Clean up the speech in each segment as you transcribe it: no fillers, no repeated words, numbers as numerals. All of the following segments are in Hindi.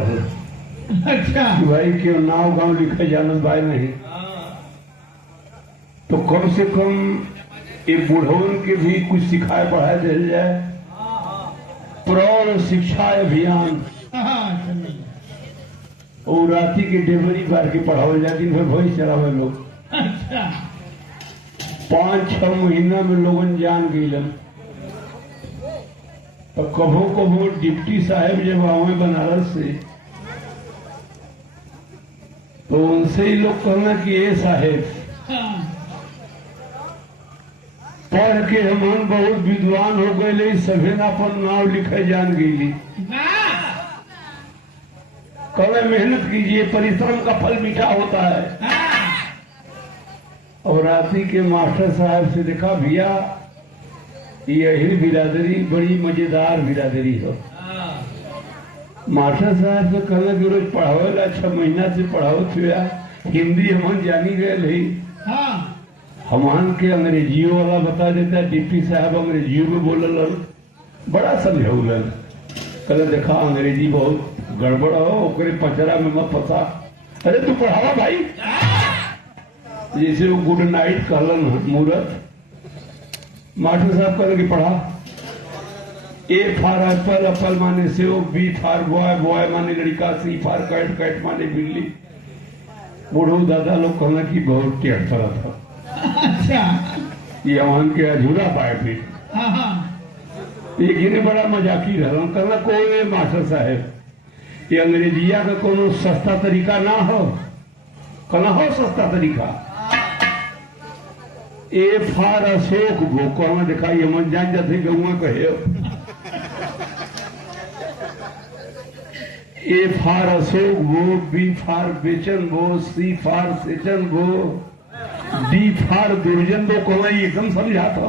अच्छा भाई क्यों नाव गांव लिखे जानत भाई नहीं, तो कम से कम एक बूढ़वन के भी कुछ सिखाए पढ़ाए दिया जाए। प्रौढ़ शिक्षा अभियान और राती के डेबरी बार के पढ़ावल जाए, दिन भर भैंस चरावे लोग। अच्छा 5-6 महीना में लोगन जान गईलन। तो कभो कभो डिप्टी साहब जब आवे बनारस से, तो उनसे ही लोग कहना कि ए साहेब पढ़ के हम बहुत विद्वान हो गए, सभी ना अपन नाव लिखे जान गई। कभी मेहनत कीजिए, परिश्रम का फल मीठा होता है। और राती के मास्टर साहब से देखा भैया यही बिरादरी बड़ी मजेदार बिरादरी हो। मास्टर साहब से कहना कि रोज पढ़ावेला 6 महीना से पढ़ावत हुआ, हिंदी हम जानी गए हमान के अंग्रेजियों वाला बता देता। डिप्टी साहब अंग्रेजियों में बोलल, बड़ा समझौलन। कल देखा अंग्रेजी बहुत गड़बड़ हो, ओकरे पचरा में मत फंसा। अरे तू पढ़ावा भाई, जैसे वो गुड नाइट कहलन मुहूर्त। मास्टर साहब कहले कि पढ़ा। ए फॉर एप्पल, एप्पल माने सेव, बी फॉर बॉय, बॉय माने लड़का, सी फॉर कैट, कैट माने बिल्ली। बूढ़ो दादा लोग कहना कि बहुत टेढ़ तरह था। अच्छा ये अवन के अधूरा पाए फिर एक बड़ा मजाकी रहा। कहना कोई मास्टर साहब ये अंग्रेजिया का कोनो सस्ता तरीका ना हो। कहना हो सस्ता तरीका। ए फार अशोक गो कहना दिखाई मन जान जाते गहुआ कहे। ए फार अशोक गो, बी फार बेचन गो, सी फार सेचन गो, डी फार दुर्जन दो कहना एकदम समझा था।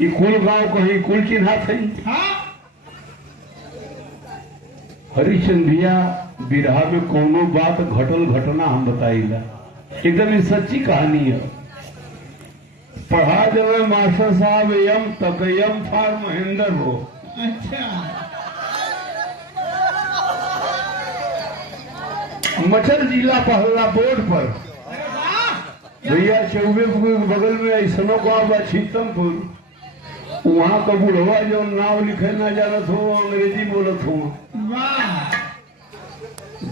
ये कुल गांव कहीं कुल चिन्हा थी। हरिचंद्रिया बिरहा में कोनो बात घटल घटना हम बताइला, एकदम ये सच्ची कहानी है। पढ़ा जब मास्टर साहब यम तक यम फार महेंद्र हो। अच्छा मचल जिला पहला बोर्ड पर भैया चौबे बगल में ऐसा गाँव बा छीतमपुर, वहाँ का बुढ़वा जो नाव लिखे ना जानत हो, अंग्रेजी बोलत हो।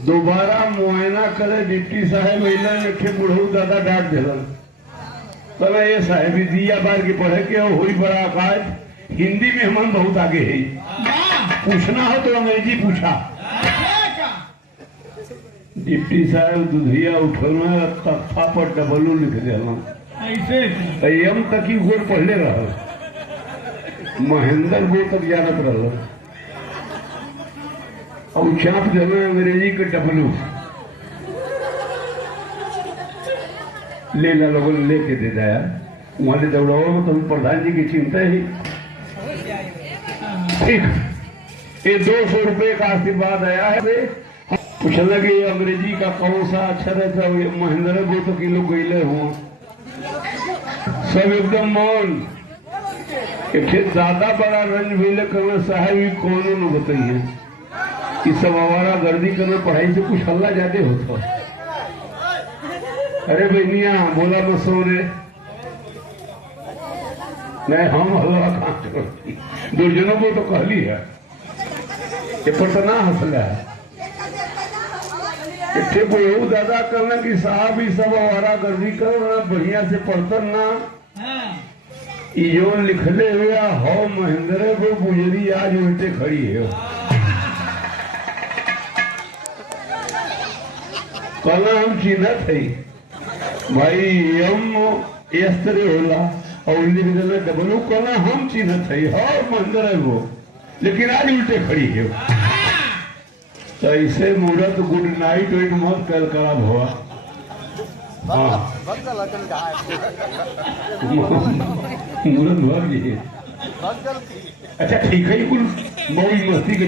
दोबारा मुआयना करे डिप्टी साहब अइलन, बुढ़ऊ दादा डांट दिलन। कहला ये साहब दिया बार के पढ़े के हुई बड़ा काज, हिंदी में हम बहुत आगे है, पूछना हो तो अंग्रेजी पूछा। डिप्टी साहब दुधिया उठना तख्ता पर डबलू लिख दिला। एम तक ही गोर पढ़ले रहा, महेंद्र गो तक जानत रहा। और चाप देना अंग्रेजी के डबलू लेना लोगों ने लेके दे दिया। वहां दौड़ाओ तो प्रधान जी की चिंता ही ठीक। ये 200 रुपए का आशीर्वाद आया है। पूछना कि अंग्रेजी का कौन सा अक्षर है, तो महेंद्र गो तो किलो गईले हुआ। सब एकदम मौन। एक ज्यादा बड़ा रंज भैले करना साहब कौन न बताइए कि सब आवारा गर्दी करना पढ़ाई से कुछ हल्ला ज्यादा होता। अरे बहनिया बोला मत सो रे, नहीं हम हल्ला कहाँ करती। दुर्जनों को तो कहली है ये पटना हंसला है। इतने बुढ़ऊ दादा करना कि साहब ही सब आवारा गर्दी करो, बढ़िया से पढ़तर ना। यो लिखले हुआ हो महेंद्र को गुजरी आज उल्टे खड़ी है। कल हम चिन्हत है भाई हम अस्त्र होला और लिख देना डबलू। कल हम चिन्हत है हो महेंद्र को, लेकिन आज उल्टे खड़ी है। तो ऐसे मुहूर्त गुड नाइट वेट मत कल खराब हुआ। हाँ मुहूर्त भर गई। अच्छा ठीक है, कुल मौज मस्ती के